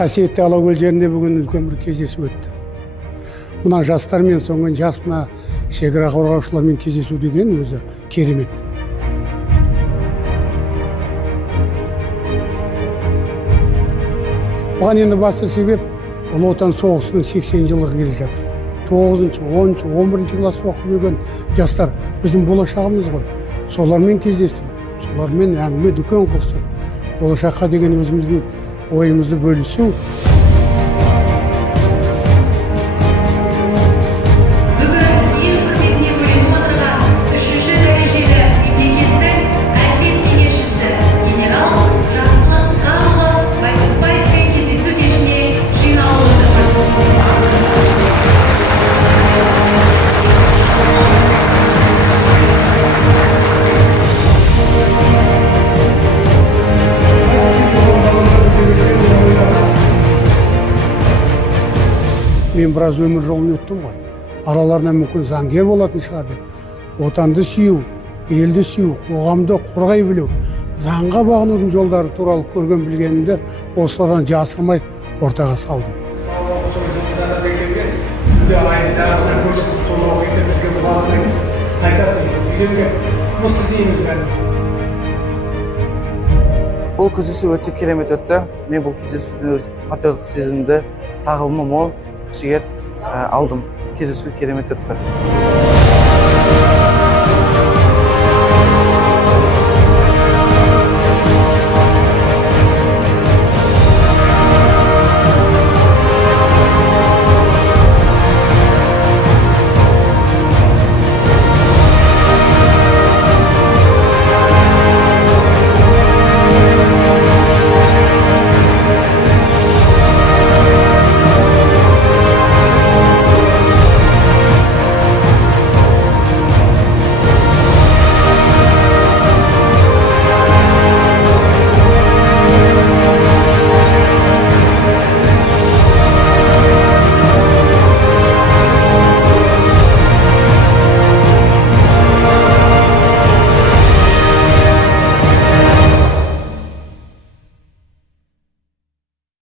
Қасиетті Алакөл жерінде бүгін үлкен бір кездесу өтті. Мына жастармен, соңын жас мына шекара қорғаушылармен кездесу деген өзі керемет. Бұған енді басты себеп Ұлы Отан соғысының 80 жылдығы келе жатыр. 9-шы, 10-шы, 11-ші класс оқып жүрген жастар біздің болашағымыз ғой. Солармен кездесу, солармен әңгіме дүкен құрсып, болашаққа деген өзіміздің ойымызды бөлісу. Мен біраз өмір жолын өттім ғой. Араларынан мүмкін заңгер болатын шығар деп. Отанды сүю, елді сүю, қоғамды қорғай білу, заңға бағынудың жолдары туралы көрген білгенімді осылардан жасырмай ортаға салдым. Бұл кездесу өте керемет өтті. Мен бұл кездесуде өз патриоттық сезімді тағылымы мол жігер алдым. Кездесу керемет өтті.